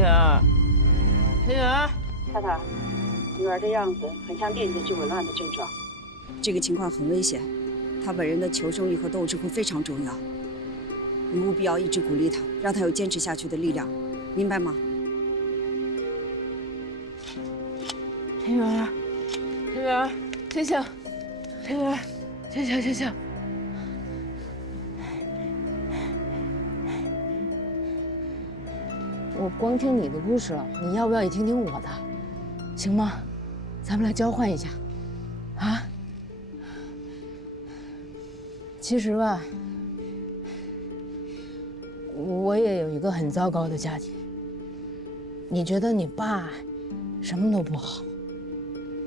陈远，陈远，太太，女儿的样子很像电解质紊乱的症状，这个情况很危险，他本人的求生欲和斗志会非常重要。你务必要一直鼓励他，让他有坚持下去的力量，明白吗？陈远，陈远，醒醒，陈远，醒醒醒醒！我光听你的故事了，你要不要也听听我的，行吗？咱们来交换一下，啊？其实吧，我也有一个很糟糕的家庭。你觉得你爸什么都不好，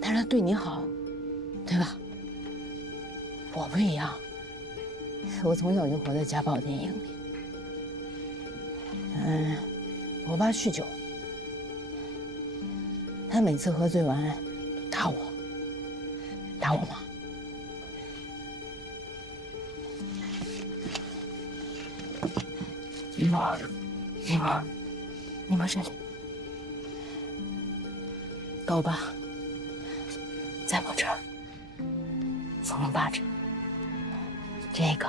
但是他对你好，对吧？我不一样，我从小就活在家暴电影里。我爸酗酒，他每次喝醉完打我，打我吗？你摸这里，高吧，再摸这儿，缝吧这，这个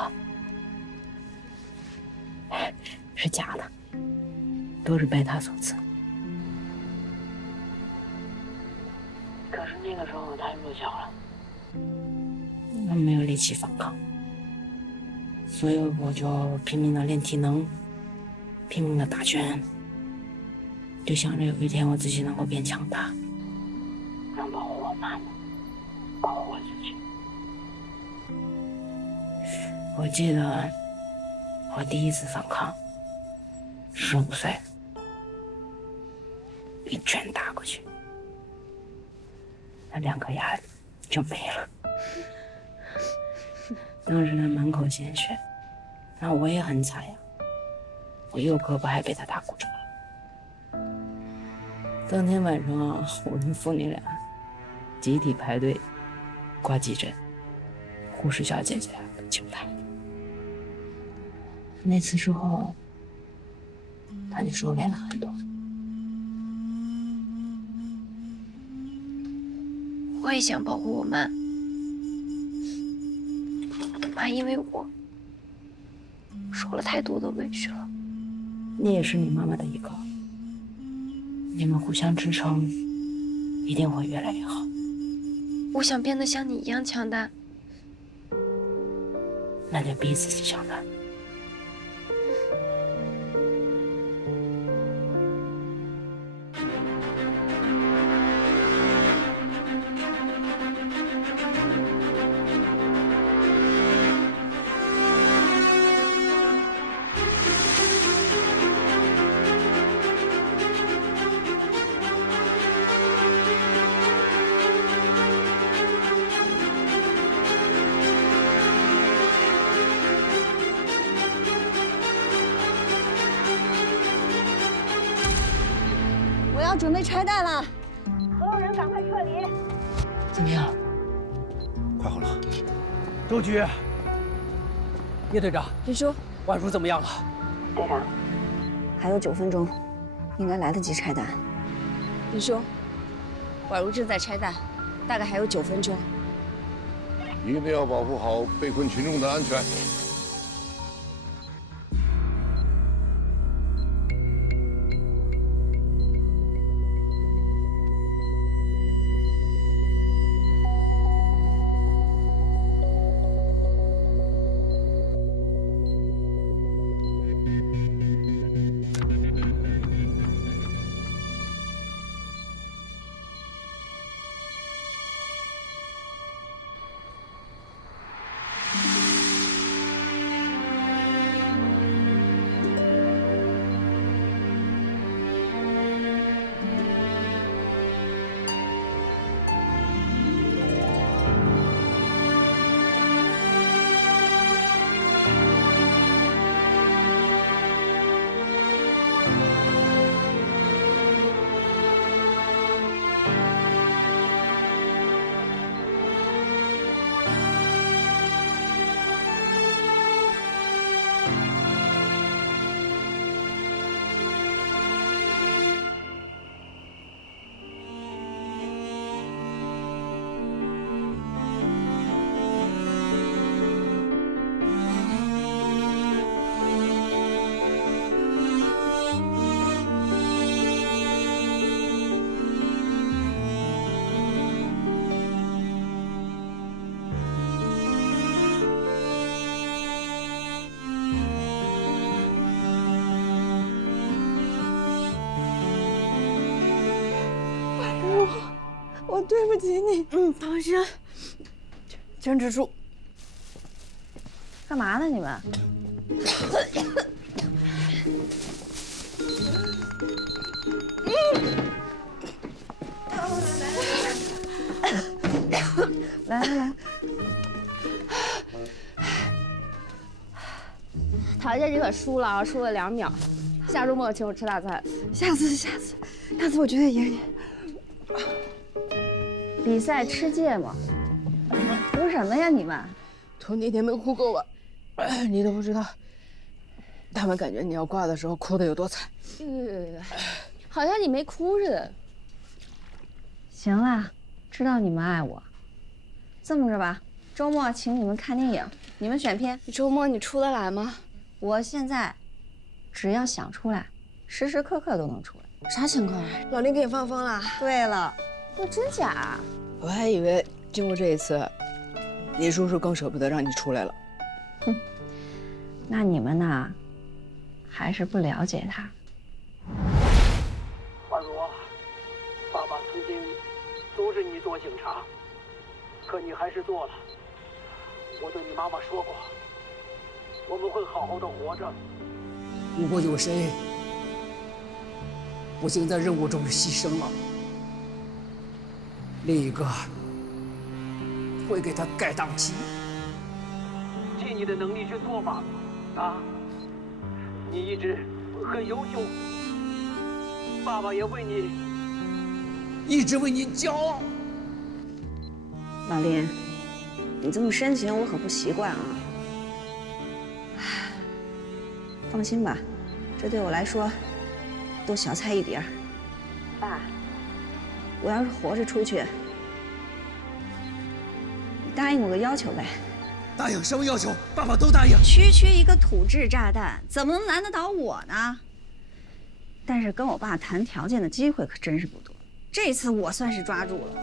是假的。都是被他所赐。可是那个时候我太弱小了，我没有力气反抗，所以我就拼命的练体能，拼命的打拳，就想着有一天我自己能够变强大，能保护我妈妈，保护我自己。我记得我第一次反抗，15岁。一拳打过去，那2颗牙就没了。当时他满口鲜血，那我也很惨呀，我右胳膊还被他打骨折了。当天晚上啊，我跟父女俩集体排队挂急诊，护士小姐姐救他。那次之后，他就收敛了很多。我也想保护我妈，妈因为我受了太多的委屈了。你也是你妈妈的依靠，你们互相支撑，一定会越来越好。我想变得像你一样强大，那就逼自己强大。我要准备拆弹了，所有人赶快撤离！怎么样？快好了。周局，叶队长，林叔，宛如怎么样了？队长，还有9分钟，应该来得及拆弹。林叔，宛如正在拆弹，大概还有9分钟。一定要保护好被困群众的安全。对不起你。放心，坚持住。干嘛呢你们？来来来，陶姐，你可输了啊，输了2秒。下周末请我吃大餐。下次，我觉得也。比赛吃芥末，图什么呀你们？图那天没哭够吧？你都不知道，他们感觉你要挂的时候哭得有多惨。好像你没哭似的。行了，知道你们爱我。这么着吧，周末请你们看电影，你们选片。周末你出得来吗？我现在只要想出来，时时刻刻都能出来。啥情况？老林给你放风了。对了，那真假？我还以为经过这一次，林叔叔更舍不得让你出来了。哼，那你们呢，还是不了解他。婉如，爸爸曾经阻止你做警察，可你还是做了。我对你妈妈说过，我们会好好的活着。如果有谁不幸在任务中牺牲了，另一个会给他盖档期。尽你的能力去做吧，啊！你一直很优秀，爸爸也一直为你骄傲。老林，你这么深情，我可不习惯啊。放心吧，这对我来说都小菜一碟儿。爸，我要是活着出去，你答应我个要求呗。答应什么要求？爸爸都答应。区区一个土制炸弹，怎么能难得倒我呢？但是跟我爸谈条件的机会可真是不多，这次我算是抓住了。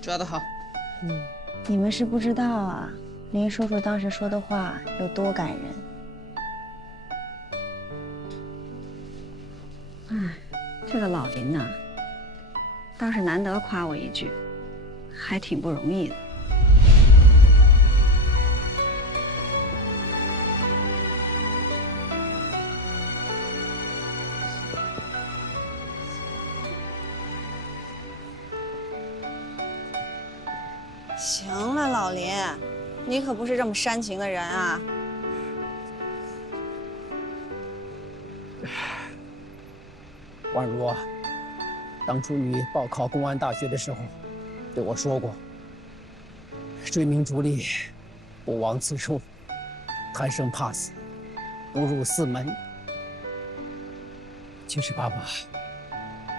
抓得好。你们是不知道啊，林叔叔当时说的话有多感人。哎，这个老林呐，倒是难得夸我一句，还挺不容易的。行了，老林，你可不是这么煽情的人啊。婉如，当初你报考公安大学的时候，对我说过：“追名逐利，不枉此生；贪生怕死，不入寺门。”其实爸爸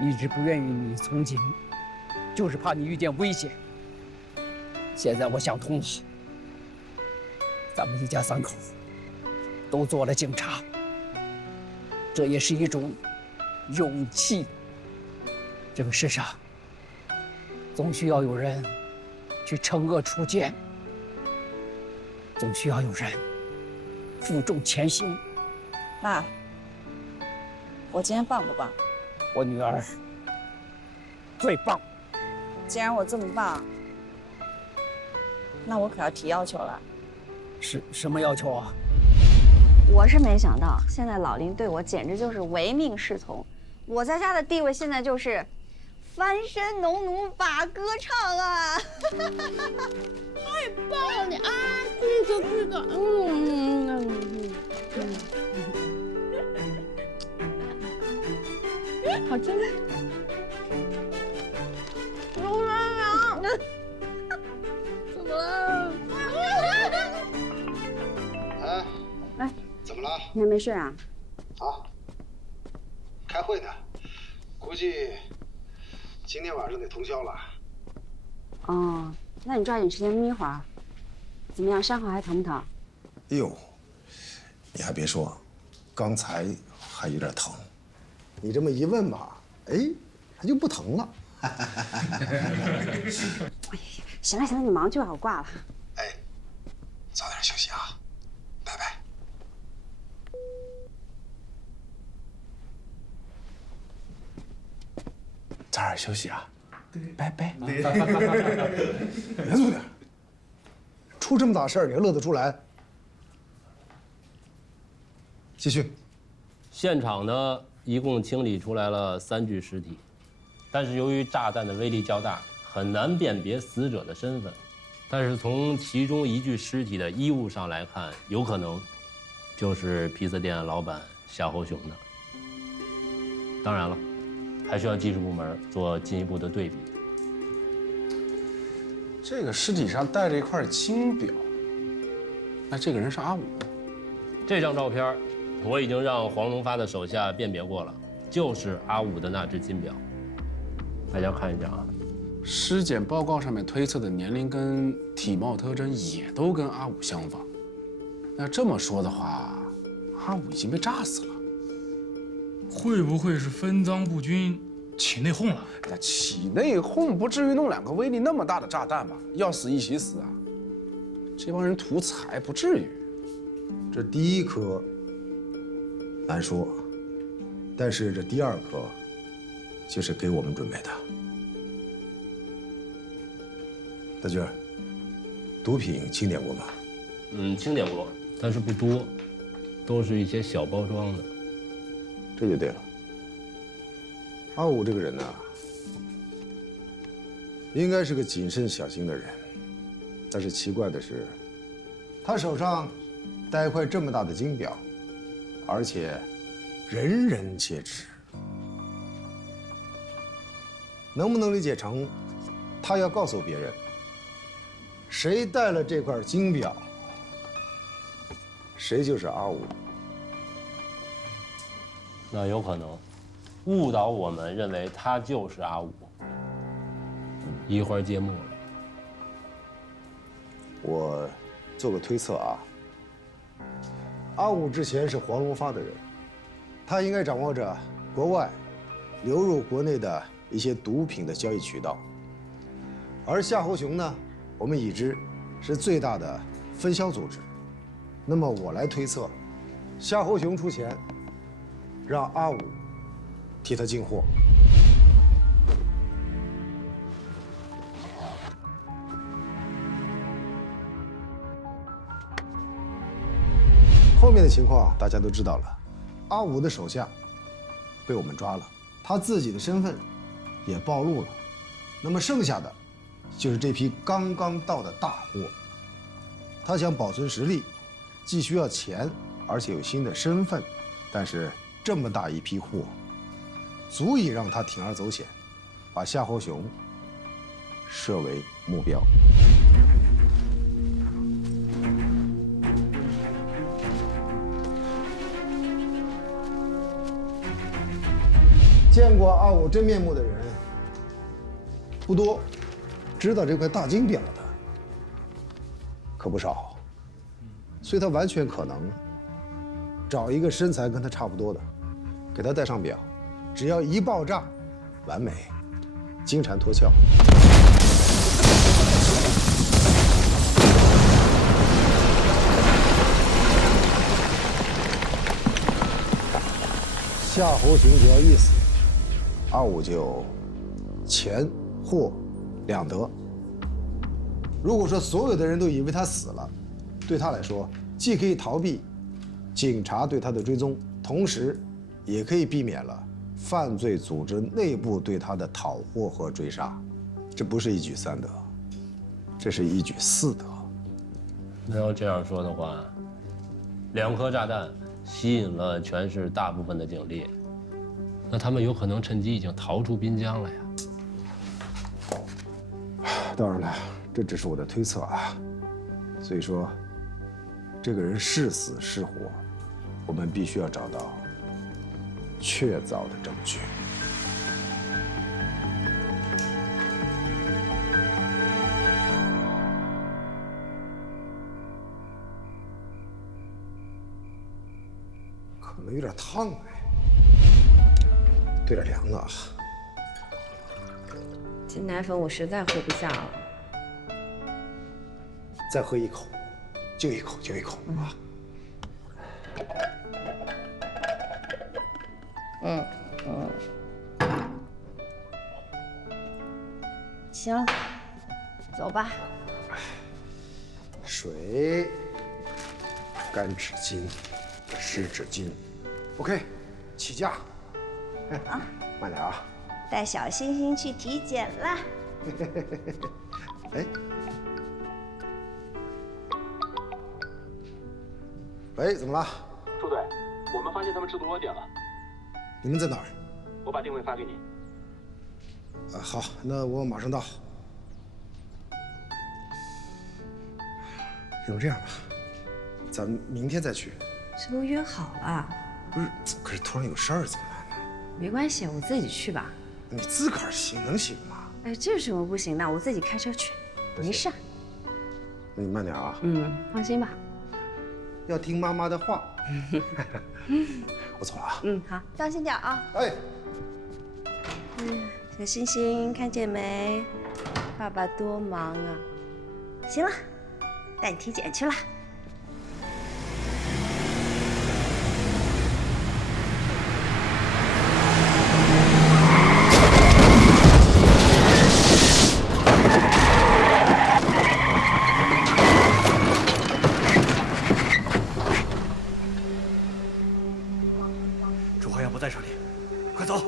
一直不愿意你从警，就是怕你遇见危险。现在我想通了，咱们一家3口都做了警察，这也是一种勇气。这个世上总需要有人去惩恶除奸，总需要有人负重前行。爸，我今天棒不棒？我女儿最棒。既然我这么棒，那我可要提要求了。是什么要求啊？我是没想到，现在老林对我简直就是唯命是从。我在家的地位现在就是翻身农奴把歌唱啊！太棒了你啊！这个，好吃吗？刘软软，怎么了？哎，怎么了？你还没睡啊？啊，开会呢，估计今天晚上得通宵了。哦，那你抓紧时间眯会儿。怎么样，伤口还疼不疼？哎呦，你还别说，刚才还有点疼。你这么一问吧，哎，它就不疼了。哎呀，行了行了，你忙去吧，我挂了。哎，早点休息啊，拜拜。早点休息啊，拜拜。严肃点，出这么大事儿，你还乐得出来？继续。现场呢，一共清理出来了3具尸体，但是由于炸弹的威力较大，很难辨别死者的身份。但是从其中1具尸体的衣物上来看，有可能就是披萨店老板夏侯雄的。当然了，还需要技术部门做进一步的对比。这个尸体上带着一块金表，那这个人是阿武。这张照片，我已经让黄龙发的手下辨别过了，就是阿武的那只金表。大家看一下啊。尸检报告上面推测的年龄跟体貌特征也都跟阿武相仿。那这么说的话，阿武已经被炸死了。会不会是分赃不均，起内讧了？那起内讧不至于弄2个威力那么大的炸弹吧？要死一起死啊！这帮人图财不至于。这第1颗难说，但是这第2颗就是给我们准备的。大军，毒品清点过吗？清点过，但是不多，都是一些小包装的。这就对了。阿武这个人呢，应该是个谨慎小心的人，但是奇怪的是，他手上戴一块这么大的金表，而且人人皆知。能不能理解成，他要告诉别人，谁戴了这块金表，谁就是阿武？那有可能误导我们认为他就是阿武，移花接木了。我做个推测啊，阿武之前是黄龙发的人，他应该掌握着国外流入国内的一些毒品的交易渠道，而夏侯雄呢，我们已知是最大的分销组织。那么我来推测，夏侯雄出钱，让阿武替他进货。后面的情况大家都知道了，阿武的手下被我们抓了，他自己的身份也暴露了。那么剩下的就是这批刚刚到的大货，他想保存实力，既需要钱，而且有新的身份，但是这么大一批货，足以让他铤而走险，把夏侯雄设为目标。见过阿武真面目的人不多，知道这块大金表的可不少，所以他完全可能找一个身材跟他差不多的，给他戴上表，只要一爆炸，完美，金蝉脱壳。夏侯雄只要一死，阿武就钱货两得。如果说所有的人都以为他死了，对他来说，既可以逃避警察对他的追踪，同时也可以避免了犯罪组织内部对他的讨获和追杀。这不是一举3得，这是一举4得。那要这样说的话，2颗炸弹吸引了全市大部分的警力，那他们有可能趁机已经逃出滨江了呀。当然了，这只是我的推测啊。所以说，这个人是死是活，我们必须要找到确凿的证据。可能有点烫哎，兑点凉的啊。这奶粉我实在喝不下了，再喝一口，就一口，就一口啊！行，走吧。水、干纸巾、湿纸巾。OK， 起驾。啊，慢点啊。带小星星去体检啦。哎，喂，怎么了？朱队，我们发现他们吃多点了。你们在哪儿？我把定位发给你。好，那我马上到。要不这样吧，咱们明天再去。这都约好了。不是，可是突然有事儿怎么办呢？没关系，我自己去吧。你自个儿行能行吗？哎，这有什么不行的？我自己开车去，没事。那你慢点啊。放心吧。要听妈妈的话。我走了啊。好，当心点啊。哎。小星星，看见没？爸爸多忙啊！行了，带你体检去了。朱花阳不在这里，快走！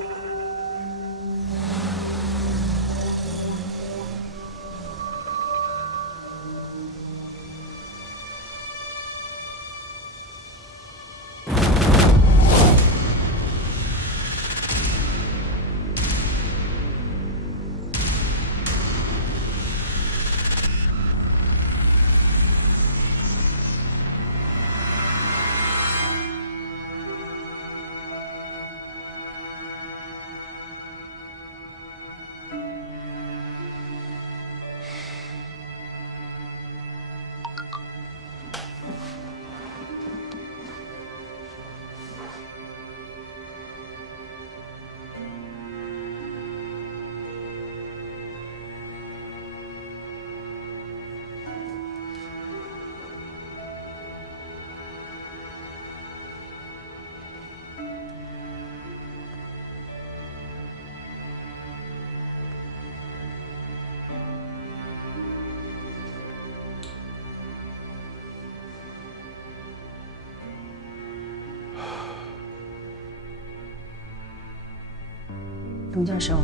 董教授，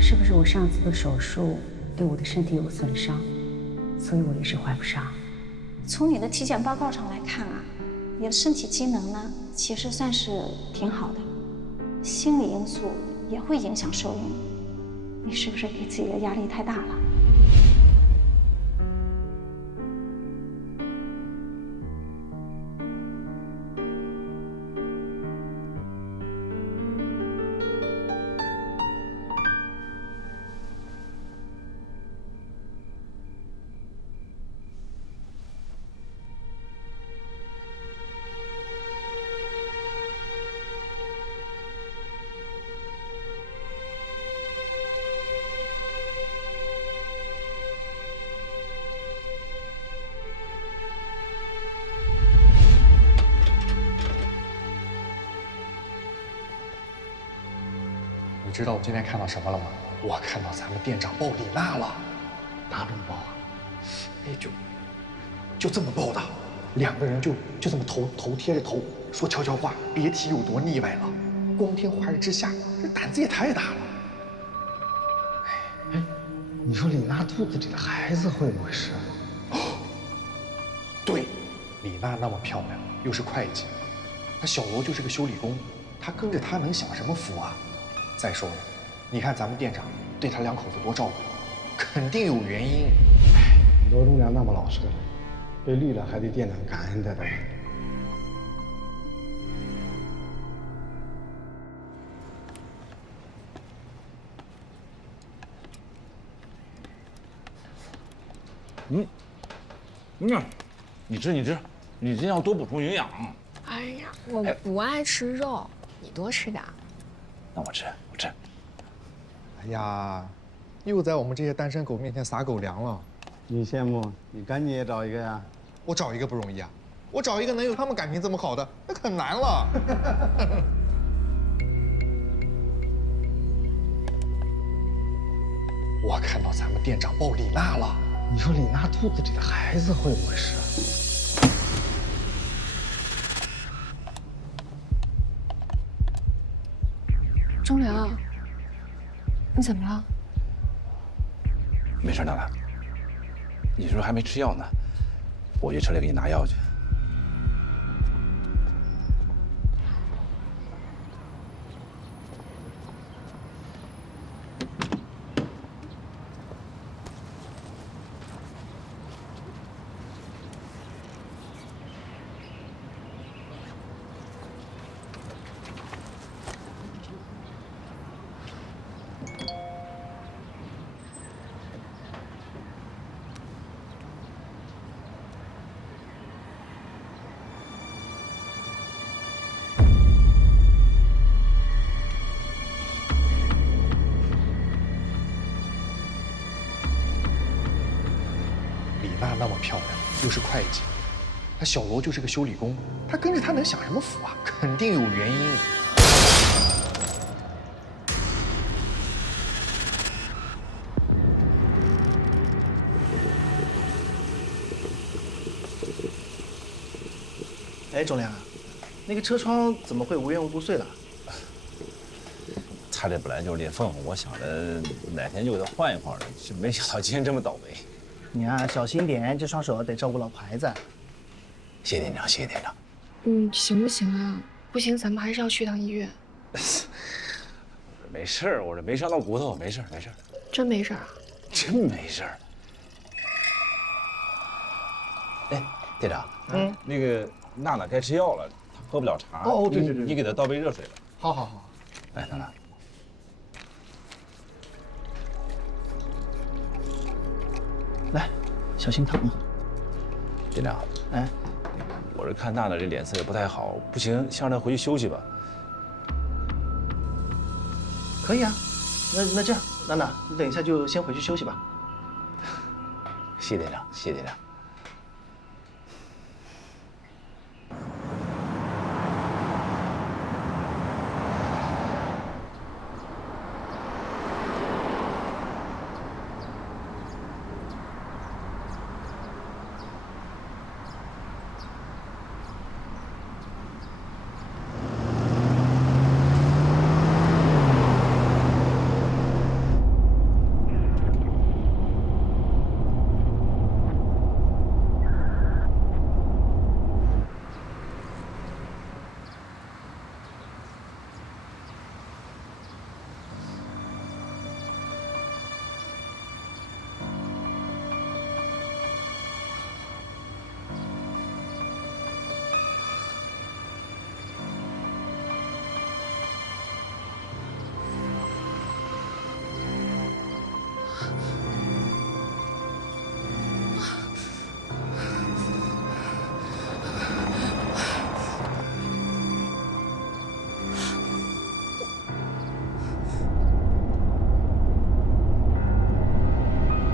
是不是我上次的手术对我的身体有损伤，所以我一直怀不上？从你的体检报告上来看啊，你的身体机能呢，其实算是挺好的，心理因素也会影响受孕。你是不是给自己的压力太大了？你知道我今天看到什么了吗？我看到咱们店长抱李娜了。哪种抱啊？哎，就这么抱的，两个人就这么头贴着头说悄悄话，别提有多腻歪了。光天化日之下，这胆子也太大了。哎，你说李娜肚子里的孩子会不会是？哦，对，李娜那么漂亮，又是会计，那小罗就是个修理工，他跟着他能享什么福啊？再说了，你看咱们店长对他两口子多照顾，肯定有原因。罗忠良那么老实的人，被绿了还得店长感恩的。你吃，你今天要多补充营养。哎呀，我不爱吃肉，你多吃点。那我吃。哎呀，又在我们这些单身狗面前撒狗粮了。你羡慕，你赶紧也找一个呀。我找一个不容易啊，我找一个能有他们感情这么好的，那可难了。我看到咱们店长抱李娜了。你说李娜肚子里的孩子会不会是？钟良，你怎么了？没事，娜娜。你是不是还没吃药呢？我去车里给你拿药去。李娜那么漂亮，又是会计，那小罗就是个修理工，他跟着他能享什么福啊？肯定有原因。哎，钟良，那个车窗怎么会无缘无故碎了？他这本来就是裂缝，我想着哪天就给他换一换的，是没想到今天这么倒霉。你啊，小心点，这双手得照顾老婆孩子。谢店长，谢谢店长。行不行啊？不行，咱们还是要去趟医院。没事儿，我这没伤到骨头，没事儿，没事儿。真没事儿啊？真没事儿。哎，店长，那个娜娜该吃药了，她喝不了茶。哦，对，你给她倒杯热水吧。好。哎，娜娜。来，小心疼。店长，哎，我这看娜娜这脸色也不太好，不行，先让她回去休息吧。可以啊，那这样，娜娜，你等一下就先回去休息吧。谢店长，谢店长。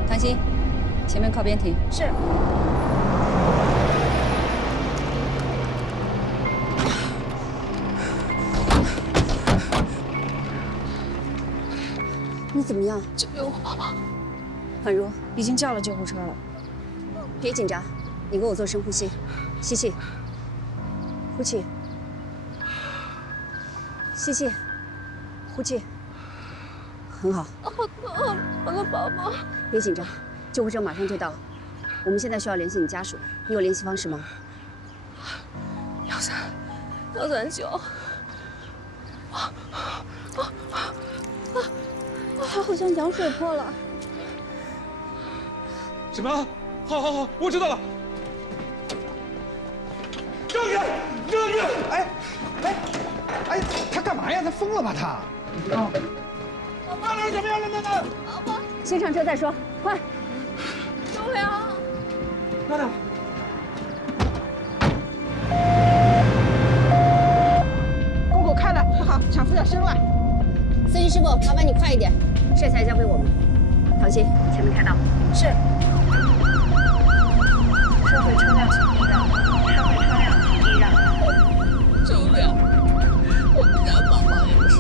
唐鑫，前面靠边停。是。你怎么样？救救我爸爸！宛如，已经叫了救护车了。别紧张，你给我做深呼吸，吸气，呼气，吸气，呼气，很好。好疼，我的宝宝。别紧张，救护车马上就到。我们现在需要联系你家属，你有联系方式吗139。他好像羊水破了。什么？好，我知道了。让开！哎，他干嘛呀？他疯了吧他？娜娜怎么样了？娜娜，先上车再说，快！钟良，娜娜，公狗开了，不好，产妇要生了。司机师傅，麻烦你快一点，这台交给我们。唐鑫，前面开道。是。社会车辆请避让，社会车辆请避让。钟良，我们家宝宝有事。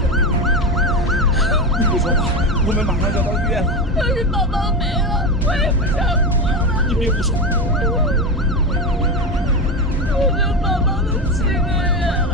你别说话，我我们马上就要到医院了。可是宝宝没了，我也不想活了。你别胡说。我跟宝宝都7个月了。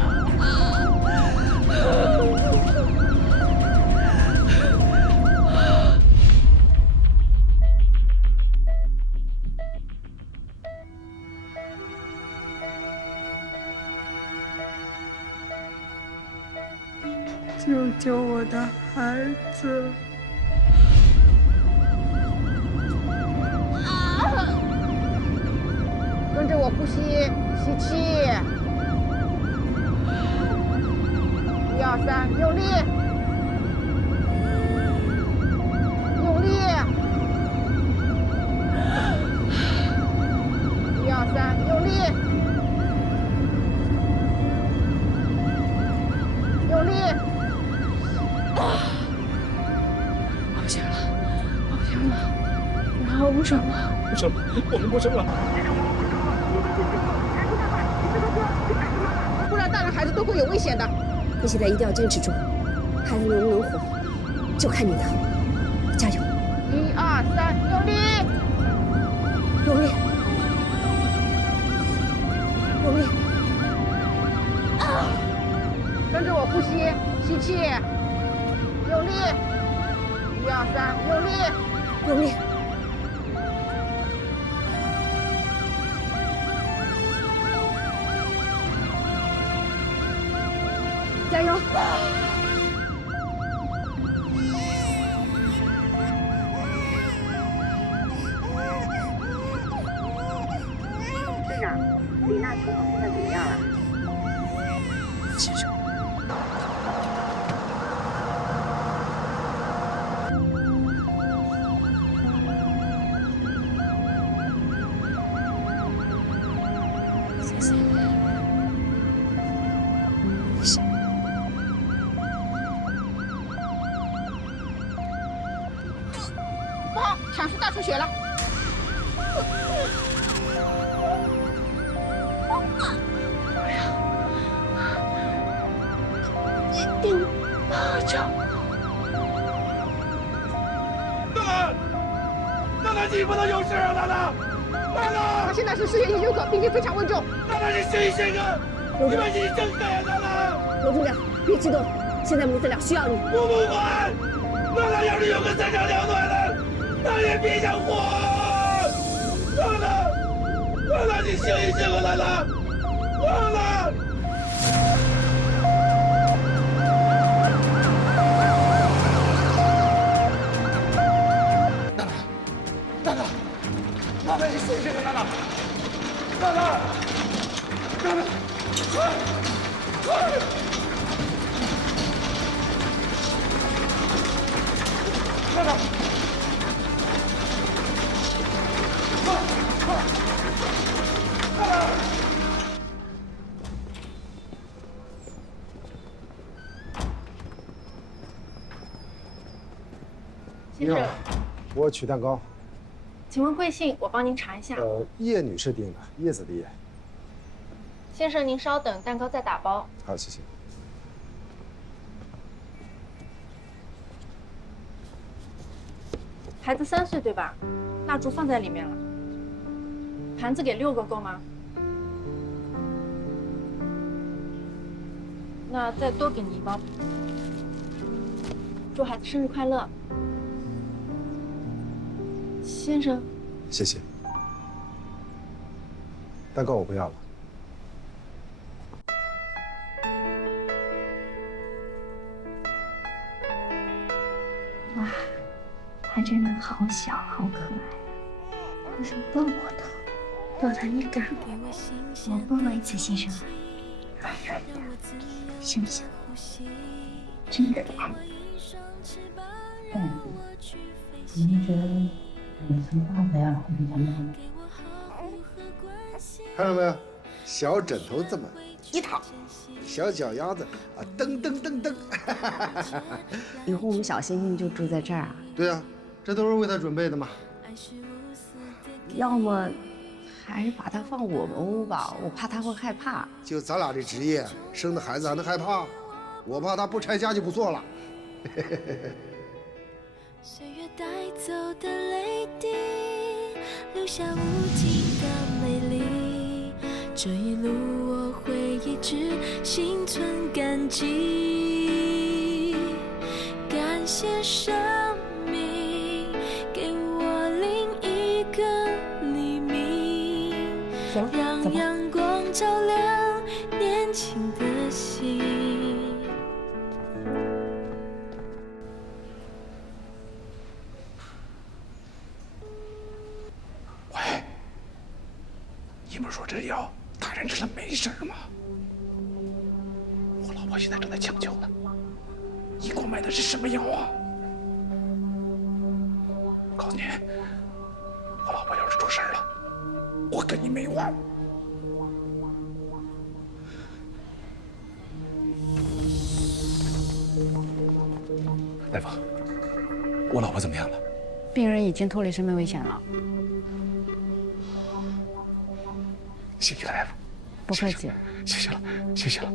救救我的孩子！跟着我呼吸，吸气，1、2、3，用力，用力，1、2、3，用力，用力。不行了，不行了，然后不生了，不生了，我们不生了。不然大人孩子都会有危险的。你现在一定要坚持住，孩子能不能活，就看你的，加油！1、2、3，用力，用力，用力！跟着我呼吸，吸气，用力，1、2、3，用力，用力！加油！队长，李娜情况现在怎么样了？先生。谢谢。没事。不好，产妇大出血了。娜娜，你不能有事啊！娜娜，他现在是失血性休克，病情非常危重。娜娜，你醒一醒啊！你把你睁开呀，娜娜！罗组长，别激动，现在母子俩需要你。我不管，娜娜要是有个3长2短的，那也别想活！娜娜，娜娜，你醒一醒啊，娜娜，娜娜！娜娜，你醒醒啊，娜娜！娜娜，娜娜，快！娜娜，快！娜娜！你好，我取蛋糕。请问贵姓？我帮您查一下。叶女士订的，叶子的叶。先生，您稍等，蛋糕在打包。好，谢谢。孩子3岁对吧？蜡烛放在里面了。盘子给6个够吗？那再多给你1包。祝孩子生日快乐。先生，谢谢。蛋糕我不要了。哇，他真的好小，好可爱啊！我想抱抱他，抱他你敢吗？我抱抱一次，先生。行不行？真可爱。您觉得你从爸爸呀会比较慢吗？看到没有，小枕头这么一躺，小脚丫子啊蹬蹬蹬蹬。以后我们小星星就住在这儿啊？对啊，这都是为他准备的嘛。要么还是把他放我们屋吧，我怕他会害怕。就咱俩这职业，生的孩子还能害怕？我怕他不拆家就不做了。岁月带走的泪滴，留下无尽的美丽。这一路我会一直心存感激，感谢生命给我另一个黎明，让阳光照亮年轻的心。喂，你不是说这药大人吃了没事吗？我老婆现在正在抢救呢。你给我买的是什么药啊？我告诉你，我老婆要是出事了，我跟你没完。大夫，我老婆怎么样了？病人已经脱离生命危险了。谢谢大夫。不客气。谢谢了，谢谢了。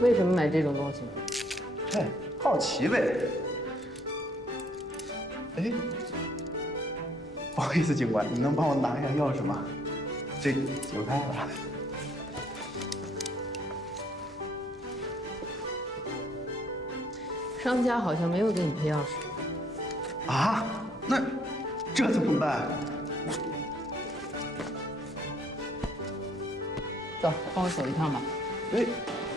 为什么买这种东西？哎，好奇呗。哎，不好意思，警官，你能帮我拿一下钥匙吗？这有开了。商家好像没有给你配钥匙。啊？那这怎么办？走，帮我走一趟吧。哎。